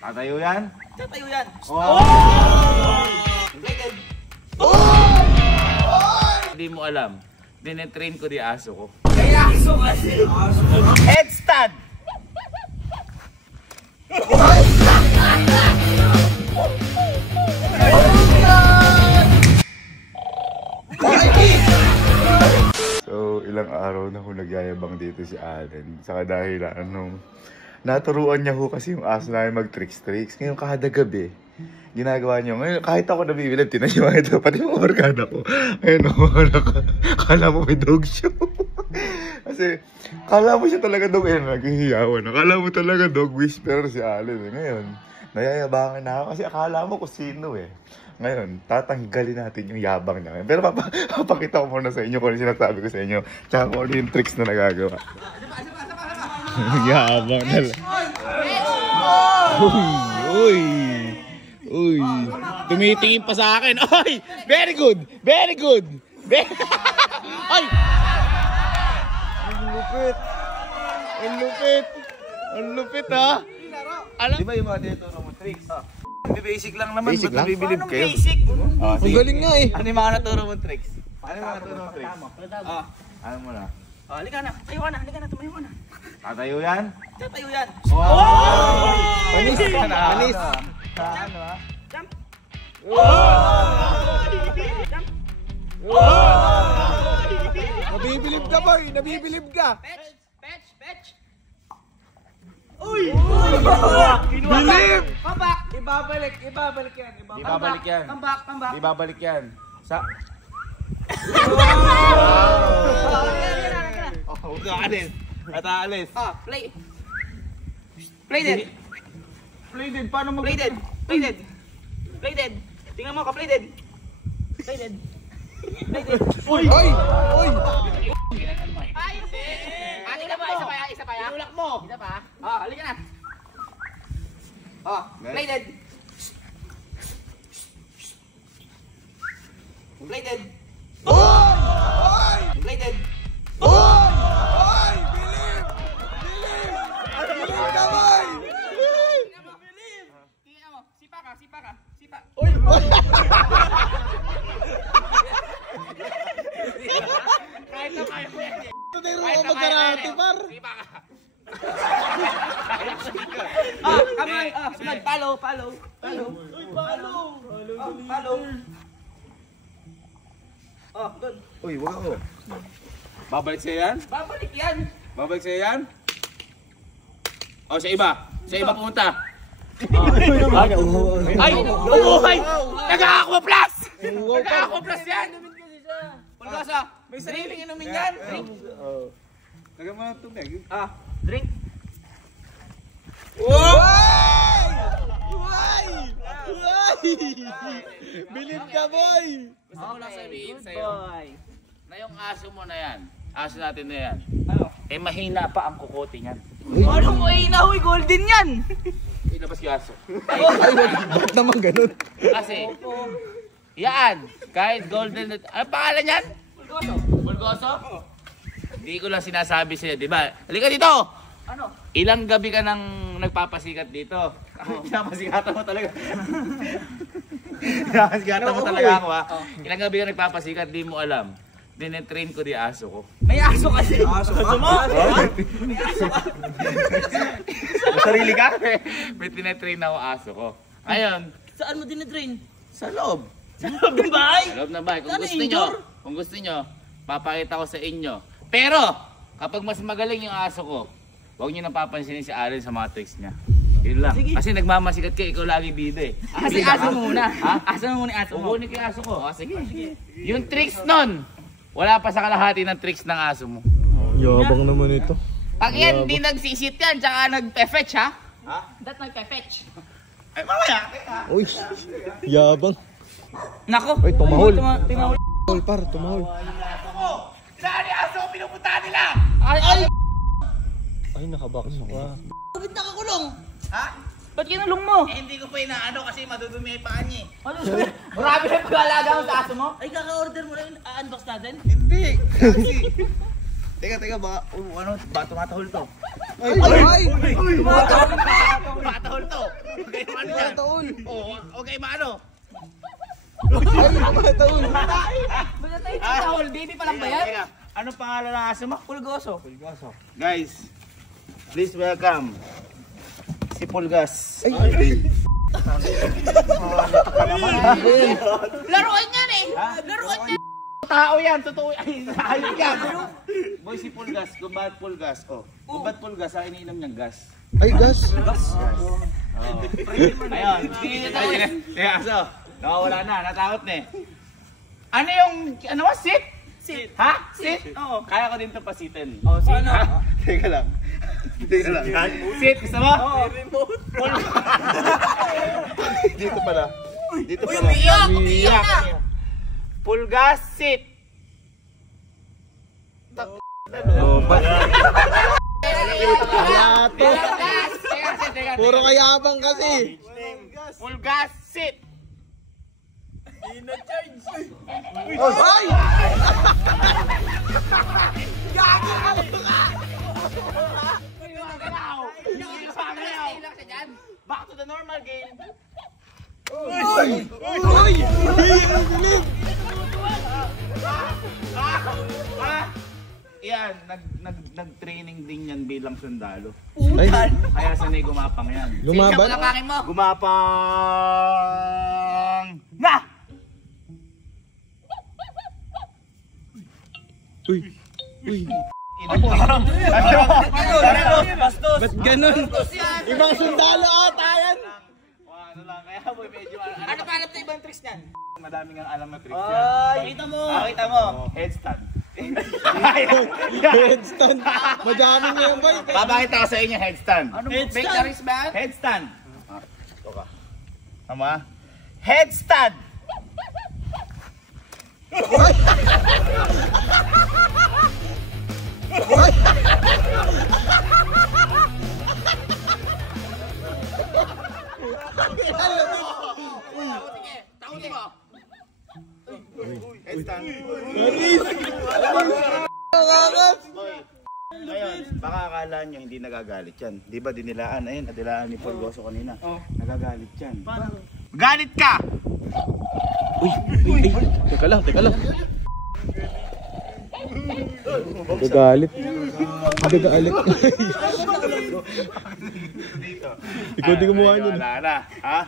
Tatayo yan? Tatayo yan. Hindi mo alam. Dinetrain ko di aso ko. Ay, aso kasi. Headstand! So, ilang araw na ho nagyayabang dito si Allen. Saka dahil naturuan niya ho kasi yung aso namin mag-tricks-tricks. Ngayon kada gabi, ginagawa niyo. Ngayon kahit ako nabibilad, tinasyawan ito. Pati mga barkada ko. Ayun o, kala mo may dog show. Kasi, kala mo siya talaga dog, naghihiyawan. Kala mo talaga dog whisperer si Allen. Ngayon, nayayabangan na ako kasi akala mo kung sino Ngayon, tatanggalin natin yung yabang niya. Pero papakita ko muna sa inyo kung ano sinasabi ko sa inyo. Tsaka kung ano yung tricks na nagagawa. Yabang na lang. Uy. Tumitingin pa sa akin. Oy! Very good! Very good! Ay! Ang lupit ha! Di ba yung mga dito mo tricks? Basic lang naman. Basic lang? Bibilib kayo? Basic? Ang galing nga eh. Ano yung mga naturo mong tricks? Ano yung mga naturo mong tricks? Ano mo na? Halika na. Tayo ka na. Tumayo ka na. Tatayo yan? Tatayo yan. Panis. Panis. Ano ha? Jump. Nabibilib ka boy. Nabibilib ka. Fetch. Uy! Bilib! Pambak! Ibabalik yan. Pambak! Di babalik yan. Sa... Huwag ka alis. At aalis. Play dead! Paano mag... Play dead! Tingnan mo ka, play dead! Uy! Isa pa ya? Inulak mo! Isa pa? Halika na! Play dead! Play dead! Play dead! Bilib ka boy! Tingnan mo! Sipa ka! Uy! Kahit na kayo! Tunero ka mag-karate par! Sipa ka! Kamay! Sunod! Follow! Good! Uy, wag ako. Babalik sa'yo yan? Babalik yan! Babalik sa'yo yan? O, sa iba. Sa iba pumunta. Ay! Umuhay! Nag-aqua-plus! Nag-aqua-plus yan! Pulgasa! May sariling inumin yan! Taga mo na tubig. Drink! Bilib ka boy! Gusto ko lang sabihin sa'yo na yung aso mo na yan, aso natin na yan, mahina pa ang kukote niyan. Anong mahina? Huy, golden yan! Ilabas yung aso. Ay, ba't naman ganun? Kasi, yan, kahit golden, ano pangalan yan? Bulgoso? Hindi ko lang sinasabi sa'yo, di ba? Halika dito! Ano? Ilang gabi ka nang nagpapasikat dito? Pinapasikatan mo talaga. Pinapasikatan mo talaga ako ha. Ilang gabi ka nagpapasikat, di mo alam. Dinetrain ko di aso ko. May aso kasi! Aso mo? May aso ka? Sarili ka? May tinetrain ako aso ko. Ngayon, Saan mo dinitrain? sa loob. Sa loob ng bahay? Sa loob ng bahay. Ano, indoor? Kung gusto nyo, papakita ko sa inyo. Pero, kapag mas magaling yung aso ko, huwag nyo nang papansinin si Allen sa mga tricks niya. Yun lang. Sige. Kasi nagmamasikat ka, ikaw lagi bida eh. Sige, aso mo muna. Ha? Aso mo muna yung aso mo. Kukunin ko yung aso ko. Sige. Yung tricks nun, wala pa sa kalahati ng tricks ng aso mo. Yabang naman ito. Pag yan, di nagsisit yan, tsaka nagpe-fetch ha? Dat nagpe-fetch. Ay, mamaya! Uy! Yabang. Nako! Uy, tumahol. Tumahol. Tumahol par, tumahol. Saan yung aso ko pinupuntahan nila? Ay! Ay, nakabakso ka. Bakit nakakulong? Ha? Ba't kinulong mo? Hindi ko pa inaano kasi madudumi yung paa niya. Marami na pag-alaga mo sa aso mo? Ay, kaka-order mo na yun. Unbox natin? Hindi! Kasi... Teka, baka tumatahol to. Matahol to. Okay, ano yan? Oo, okay, maano? Matahol, baby pa lang ba yan? Ano pangalan ng aso mo? Pulgoso. Guys, please welcome si Pulgas. Laruan yan eh. Laruan yan. Tao yan, totoo yan. Ayun yan. Boy, si Pulgas, Gumbat Pulgas. Oh, Gumbat Pulgas, ang iniinom niyang gas. Ay, gas. Ayun. Kaya aso, nakawala na, natakot na eh. Ano yung, ano ba, sit? Sit. Ha? Sit? Oo. Kaya ko din ito pasitin. Oh, sit. Ha? Teka lang. Teka lang. Sit, gusto mo? Oo. Dito pala. Dito pala. Umiiyak. Pulgas, sit. Puro kayabang kasi. Pulgas, sit. Ay! Back to the normal game. Uy! Yan, nag-training din yan bilang sundalo. Ay, Kaya sanay gumapang yan. lumaban? Gumapang na! Uy! Uy! Bastos! Ba't ganun? Ibang sundalo ata yan! Ano lang, kaya boy, medyo ano pa alam na ibang tricks niyan? Madaming ang alam na tricks yan. Kita mo! Kita mo! Headstand. Headstand! Madaming na yan, boy! Babakita ko sa inyo headstand. Headstand? Headstand. Ito ka. Tama? Headstand! Takutin mo. Headstand. Ngayon, baka akala nyo hindi nagagalit yan. Di ba dinilaan? Ayun, nadilaan ni Pulgoso kanina. Nagagalit yan. Galit ka! Uy! Teka lang, teka lang. Nagagalit. Nagagalit. Ikaw di gumawa niyan. Wala na. Ha?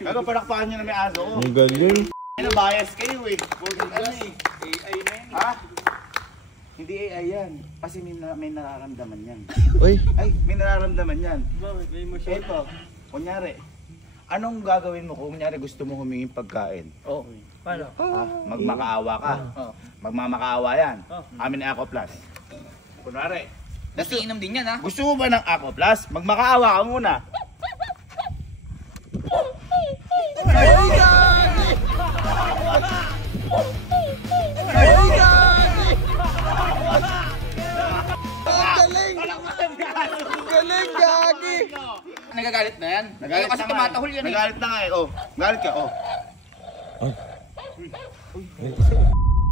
Nagpalakpakan nyo na may aso ko. Ang galing. Ano, bias kayo eh. Ano eh. AI na yan. Ha? Hindi AI yan. Kasi may nararamdaman yan. Uy! Ay, may nararamdaman yan. Ito, kunyari. Anong gagawin mo kung kunyari gusto mo humingin pagkain? Oh, paano? Magmakaawa ka. Magmamakaawa yan. Amin ay Ako Plus. Kunwari. Nasiinom din yan ha? Gusto mo ba ng Ako Plus? Magmakaawa ka muna. Galing, gagi! Nagagalit na yan? Nagalit Kasi na nga tumatahol yan eh. Nagalit na nga eh. Oh, galit ka. Oh.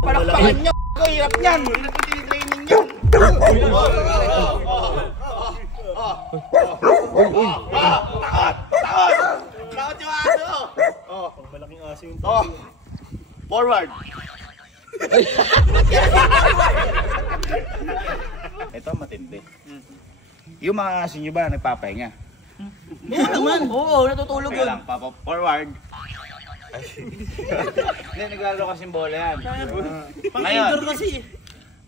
Palakpakan nyo! Hirap niyan. Hirap yung tinitraining niyo. Takot yung aso. Malaking aso yung Forward. Ito matindi. Yung mga aso nyo ba nagpapahinga? Oo naman! Oo, natutulog Kaya yun. lang, forward. Hindi, naglaro kasing bola yan. Pang-indoor kasi.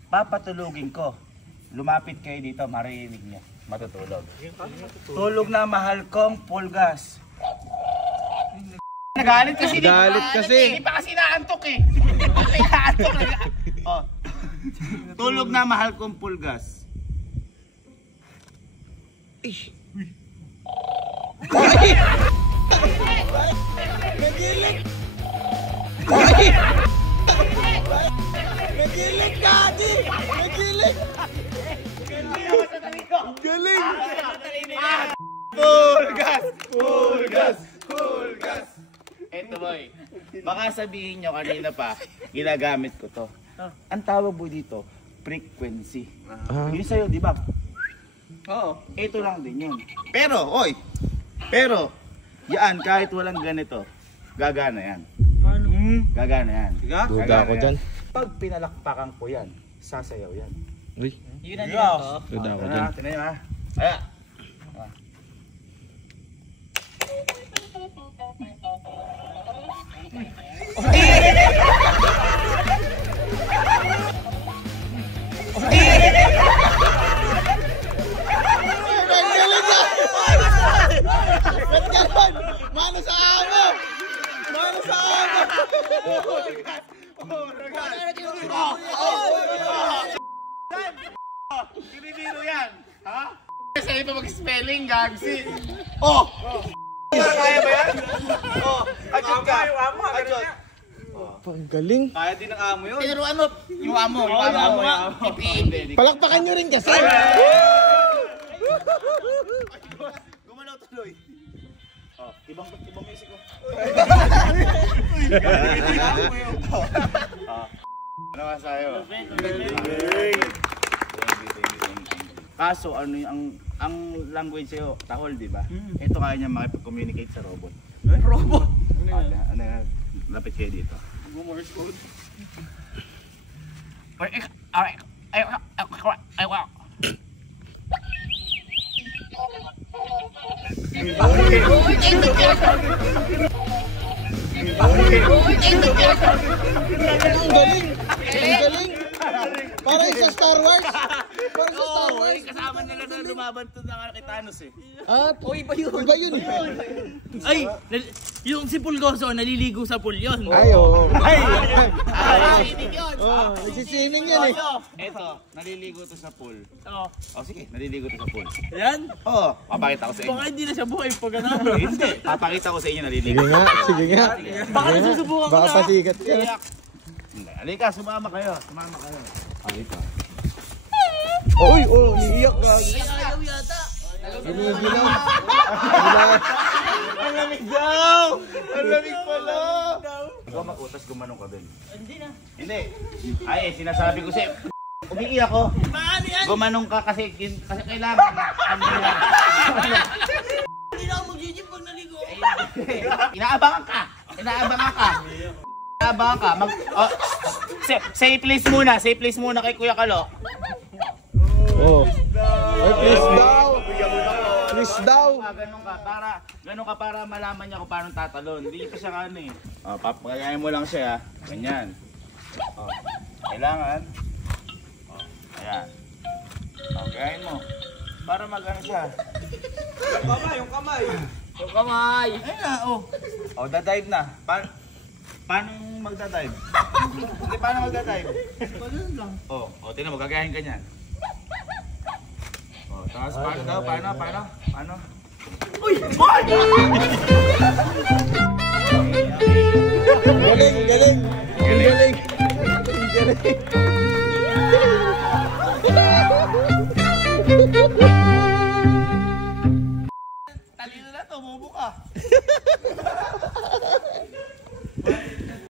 Papatulugin ko. Lumapit kayo dito, marinig niya. Matutulog. Tulog na mahal kong Pulgas. Nagalit kasi. Nagalit kasi. Hindi pa kasi naantok eh. Naantok. Oh. Tulog na mahal kong Pulgas. Ish! Nagilig! Nagilig, Daddy! Nagilig! Galing! Pulgas! Pulgas! Pulgas! Eto boy, baka sabihin nyo kanina pa, ginagamit ko to. Ang tawag mo dito, frequency. Yun sa'yo, di ba? Oo. Ito lang din yun. Pero, yan, kahit walang ganito, gagana yan. Ano? Gagana yan. Duda ako dyan. Pag pinalakpakan ko yan, sasayaw yan. Uy, Yun na nila to. duda ako dyan. Tinan nyo ha. Kaya. Mano sa amo! Mano sa amo! Binibiro yan. Ha? Sa ito mag-spelling, gagsi. Oh! Kaya ba yan? Oh, adjot ka. Adjot. Ang galing. Kaya din ng amo yun. Tinuruan mo yung amo. Yung amo nga. Ipiin. Palakpakan nyo rin kasi. Gumalaw tuloy. Oh, ibang music ko. Ano ka sa'yo? Kaso ano ang language sa'yo, tahol, di ba? Ito kaya niya makipag-communicate sa robot. Robot. Ano yan? Lapit kayo dito. Morse code. Ang galing. Ang galing. Para sa Star Wars. Para sa Star Wars. Kasama nila na lumaban to na kay Thanos eh. At, Iba yun. iba yun. Ay, yung si Pulgoso, naliligo sa pool yun. Ay, oo. Oh, Nagsiswimming yan eh. Eto, naliligo to sa pool. Oo. Oh, sige, naliligo to sa pool. Yan. Oo, papakita ko sa inyo. Baka hindi na siya buhay pag ano. Hindi, papakita ko sa inyo naliligo. Sige nga, sige nga. Baka nasusubukan ko Baka na. pasikat ka. Hindi, halika, sumama kayo. Sumama kayo. Halika. Uy, oh, iiyak ka. Ayaw yata. Ginigilaw. Ang lamig daw! Ang lamig pala! Ikaw mag-utas, gumanong ka din. Hindi na. Hindi. Ay, sinasabi ko sa'yo. Umiiyak ko. Paano yan? Gumanong ka kasi kailangan. Ano yan? Hindi na ako mag-gym pag naligo. Inaabangan ka. Inaabangan ka. Inaabangan ka. Say please muna. Say please muna kay Kuya Kalo. Oh. Ay, please daw. Please daw. Ganun ka para malaman niya kung paano tatalon. Hindi pa siya kano eh. Oh, papagayahin mo lang siya. Ganyan. Oh. Kailangan. Oh. Ayan. Oh, gayahin mo. Para magano siya. Yung kamay. Ayun na, oh. Oh, dadive na. Paano magdadive? Hindi, paano magdadive? Ganun lang. Oh, tingnan mo, gagayahin ka niyan. Oh, tapos paano daw? Paano? Uy! Galing, galing. Galing. Galing.